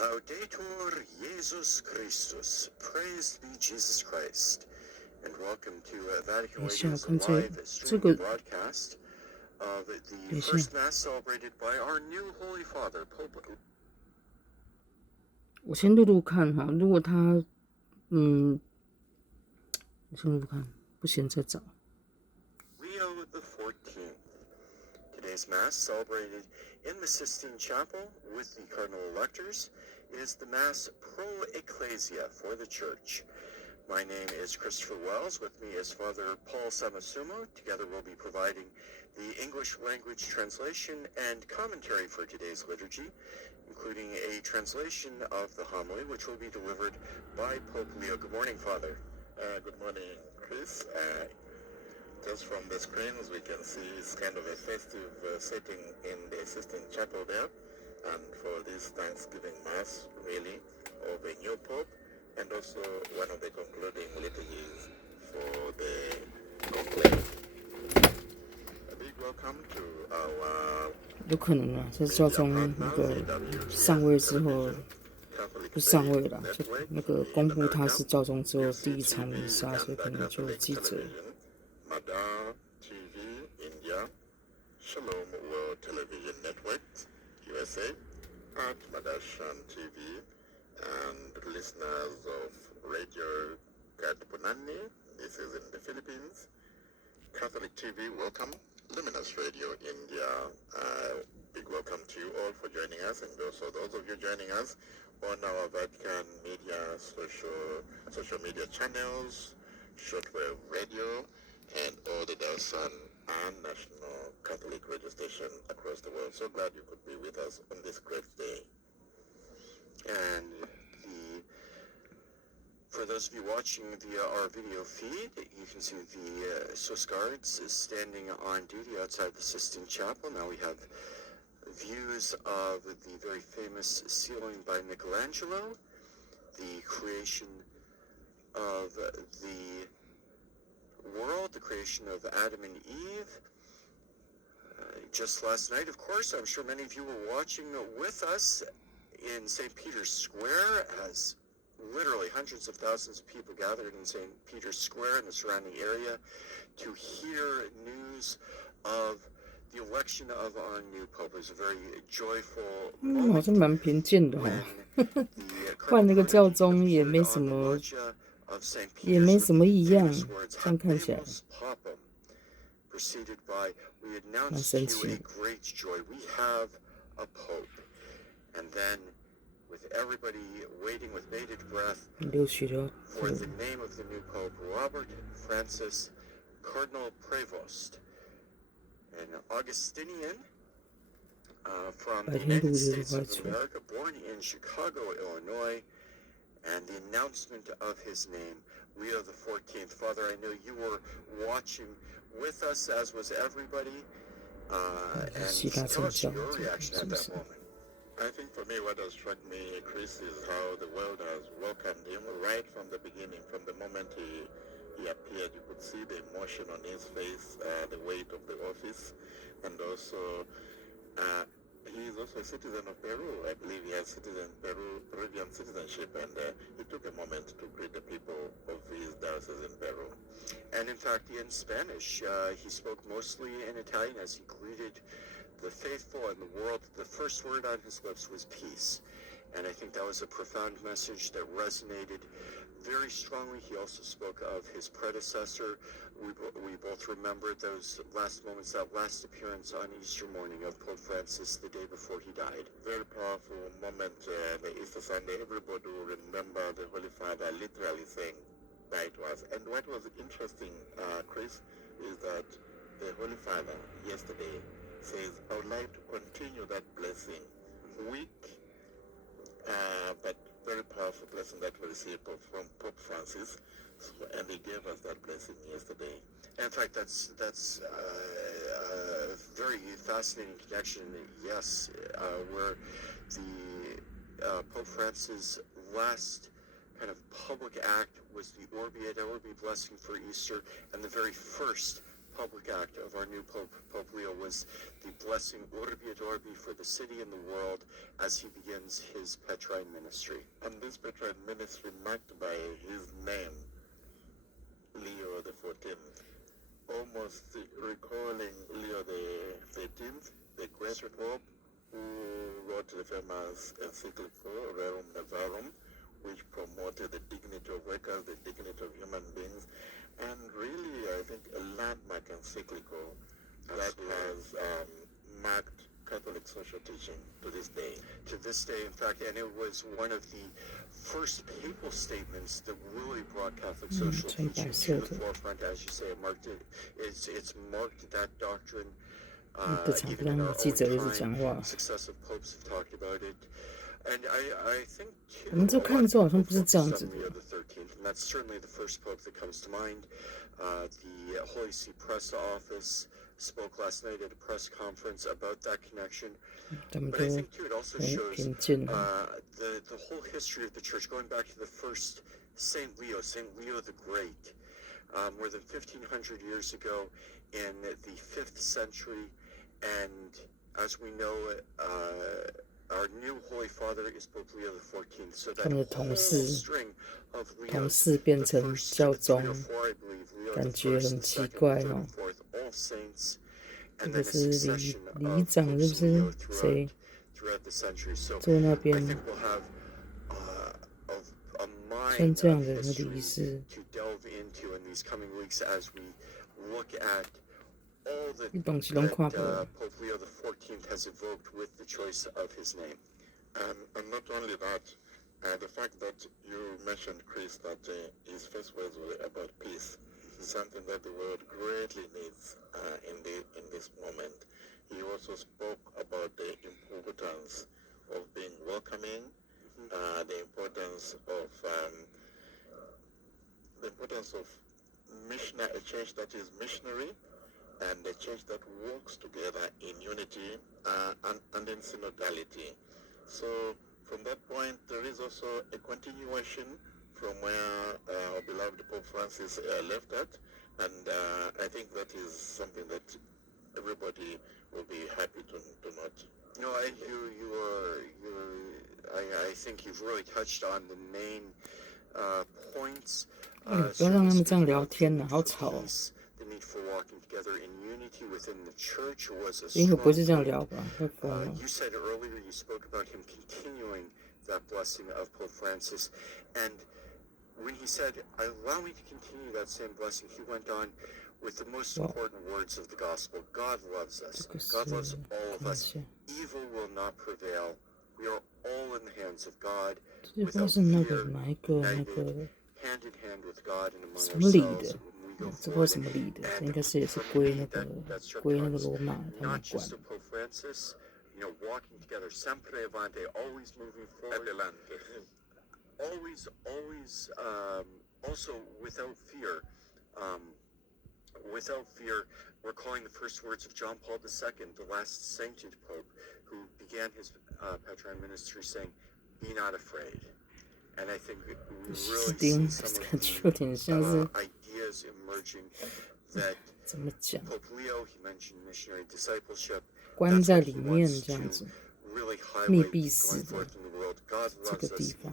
Laudetur Jesus Christus. Praised be Jesus Christ. And welcome to Vatican Radio's live streaming broadcast of the first Mass celebrated by our new Holy Father, Pope. 我先录录看哈，如果他，我先录录看，不行再找。Leo the 14th. Today's Mass, celebrated in the Sistine Chapel with the Cardinal Electors, is the Mass Pro Ecclesia for the Church. My name is Christopher Wells. With me is Father Paul Samasumo. Together we'll be providing the English language translation and commentary for today's liturgy, including a translation of the homily, which will be delivered by Pope Leo. Good morning, Father. Good morning, Chris. Just from the screens, we can see it's kind of a festive setting in the Sistine Chapel there. And for this Thanksgiving Mass, really, of a new Pope, and also one of the concluding liturgies for the conclave. A big welcome to our 有可能啊，是教宗那个上位之后，不上位了，就那个公布他是教宗之后第一场弥撒，所以可能就有记者。Madar TV India, Shalom World Television Network USA, at Madashan TV, and listeners of Radio Gatpunani, this is in the Philippines, Catholic TV, welcome, Luminous Radio India, big welcome to you all for joining us, and also those of you joining us on our Vatican media, social media channels, shortwave radio, and all the diocesan and national Catholic radio station across the world. So glad you could be with us on this great day. And for those of you watching via our video feed, you can see the Swiss Guards is standing on duty outside the Sistine Chapel. Now we have views of the very famous ceiling by Michelangelo, the creation of the world, the creation of Adam and Eve. Just last night, of course, I'm sure many of you were watching with us in St. Peter's Square, as literally hundreds of thousands of people gathered in St. Peter's Square and the surrounding area to hear news of the election of our new Pope. It was a very joyful moment. 好像蛮贫贱的哦，换那个教宗也没什么。也没什么异样，这样看起来蛮神奇的。流血了。For the name of the new Pope, Robert Francis Cardinal Prevost, an Augustinian from the United States of America, born in Chicago, Illinois. And the announcement of his name, Leo the 14th. Father, I know you were watching with us, as was everybody. And tell us your reaction at that moment. I think for me, what has struck me, Chris, is how the world has welcomed him right from the beginning. From the moment he appeared, you could see the emotion on his face, the weight of the office, and also he is also a citizen of Peru. I believe he has Peruvian citizenship, and he took a moment to greet the people of his diocese in Peru. And in fact, in Spanish, he spoke mostly in Italian as he greeted the faithful and the world. The first word on his lips was peace. And I think that was a profound message that resonated very strongly. He also spoke of his predecessor. We both remember those last moments, that last appearance on Easter morning of Pope Francis the day before he died. Very powerful moment, the Easter Sunday. Everybody will remember the Holy Father literally saying bye to us. And what was interesting, Chris, is that the Holy Father yesterday says, I would like to continue that blessing. Weak, but very powerful blessing that we received from Pope Francis, and he gave us that blessing yesterday. In fact, that's a very fascinating connection. Yes, where the Pope Francis' last kind of public act was the Urbi et Orbi blessing for Easter, and the very first public act of our new Pope, Pope Leo, was the blessing Urbi et Orbi for the city and the world as he begins his Petrine ministry. And this Petrine ministry marked by his name, Leo the 14th, almost recalling Leo the 13th, the great Pope who wrote the famous encyclical Rerum Novarum, which promoted the dignity of workers, the dignity of human beings, and really, I think, a landmark encyclical that has marked Catholic social teaching to this day. To this day, in fact, and it was one of the first papal statements that really brought Catholic social teaching to the forefront. As you say, it marked it. It's marked that doctrine. Even in our own time, successive popes have talked about it. And I think too, Leo the 13th, and that's certainly the first pope that comes to mind. The Holy See Press Office spoke last night at a press conference about that connection. But I think too, it also shows the whole history of the church, going back to the first Saint Leo the Great, more than 1,500 years ago in the 5th century. And as we know, our new Holy Father is Pope Leo the 14th. So that whole string of Leos, the first 3 or 4, I believe, Leo the 1st, the 2nd, 3rd, and 4th, all saints, and then a succession of Popes Leo throughout the centuries. So I think we'll have a mine of history to delve into in these coming weeks as we look at all that Pope Leo the 14th has evoked with the choice of his name. And not only that, the fact that you mentioned, Chris, that his first words were about peace is something that the world greatly needs in this moment. He also spoke about the importance of being welcoming, the importance of a church that is missionary, and a church that works together in unity and in synodality. So from that point, there is also a continuation from where our beloved Pope Francis left at, and I think that is something that everybody will be happy to note. No, I think you've really touched on the main points. 不要让他们这样聊天了，好吵哦。 应该不是这样聊吧？会疯了。 You said earlier you spoke about him continuing that blessing of Pope Francis, and when he said, "Allow me to continue that same blessing," he went on with the most important words of the gospel. God loves us. God loves all of us. Evil will not prevail. We are all in the hands of God. Without fear, united, hand in hand with God and among ourselves. 这不是什么理的，应该是也是归那个罗马他们管。You know, walking together, sempre avante, always moving forward. Always, also without fear. Without fear, recalling the first words of John Paul II, the last sainted pope, who began his Petrine ministry saying, "Be not afraid." And I think we really see some of the ideas emerging that Pope Leo, he mentioned missionary discipleship. 关在里面这样子，密闭式的这个地方。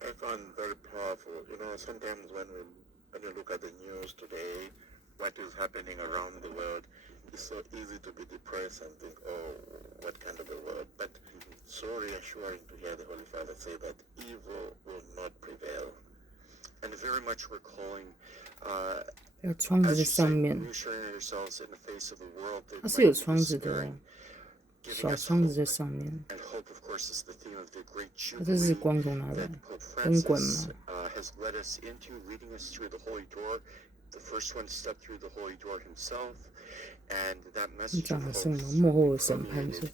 I found very powerful. You know, sometimes when you look at the news today, what is happening around the world, it's so easy to be depressed and think, oh, what kind of a world? But so reassuring to hear the Holy Father say that evil will not prevail. And very much recalling, 要窗子在上面，它是有窗子的哦，小窗子在上面。它这是光从哪来？灯管吗？ 这张还是我们幕后的审判是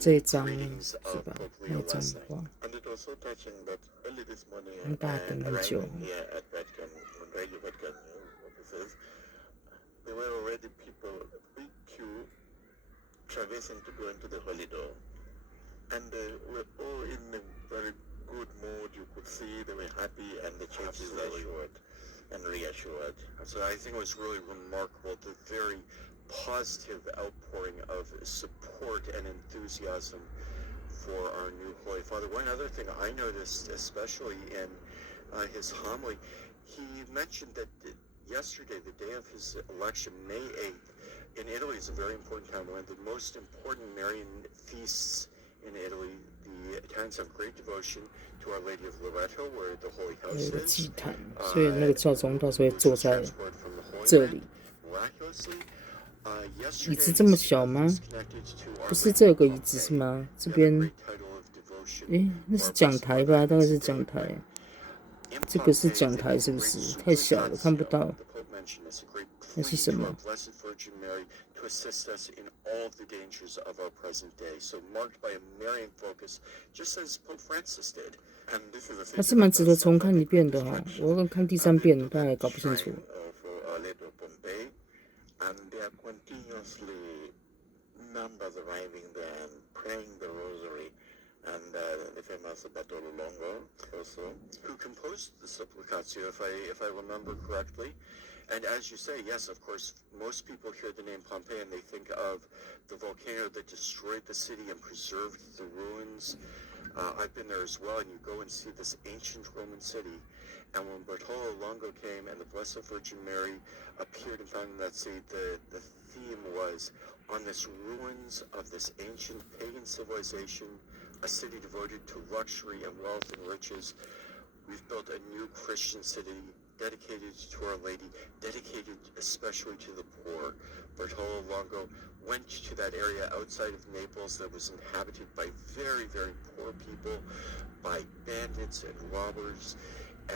这一张是吧？那一张的话，大家等很久。 There were already people, big queue, traversing to go into the holy door. And they were all in a very good mood. You could see they were happy and the church is assured. and reassured. So I think it was really remarkable, the very positive outpouring of support and enthusiasm for our new Holy Father. One other thing I noticed, especially in his homily, he mentioned that yesterday, the day of his election, May 8th, in Italy is a very important time, one of the most important Marian feasts in Italy. The Italians have great devotion to Our Lady of Loreto, where the Holy 有 House 一个 is. 祭坛，所以那个教宗到时候会 Who's 坐在 transported from the Holy 这 Land 里。 miraculously. 椅子这么小吗？不是这个椅子是吗？这边，那是讲台吧？大概是讲台。这个是讲台是不是？太小了，看不到。那是什么？ To assist us in all of the dangers of our present day. So marked by a Marian focus, just as Pope Francis did. And this is a 还是蛮值得重看一遍的哈，我要看第3遍，大概搞不清楚。 And there are continuously numbers arriving there and praying the rosary. And the famous Bartolo Longo also, who composed the Supplicatio, if I remember correctly. And as you say, yes, of course, most people hear the name Pompeii and they think of the volcano that destroyed the city and preserved the ruins. I've been there as well, and you go and see this ancient Roman city. And when Bartolo Longo came and the Blessed Virgin Mary appeared and found in that city, the theme was on this ruins of this ancient pagan civilization, a city devoted to luxury and wealth and riches. We've built a new Christian city dedicated to Our Lady, dedicated especially to the poor. Bartolo Longo went to that area outside of Naples that was inhabited by very, very poor people, by bandits and robbers,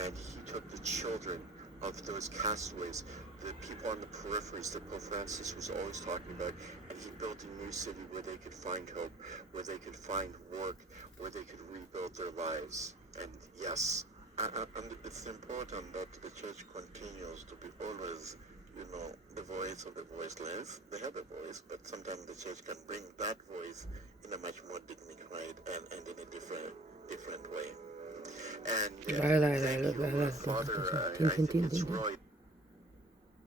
and he took the children of those castaways, the people on the peripheries that Pope Francis was always talking about, and he built a new city where they could find hope, where they could find work, where they could rebuild their lives. And yes, and it's important that the church continues to be always, the voice of the voiceless. They have a voice, but sometimes the church can bring that voice in a much more dignified and in a different way. And来， thank you, Father. I think it's really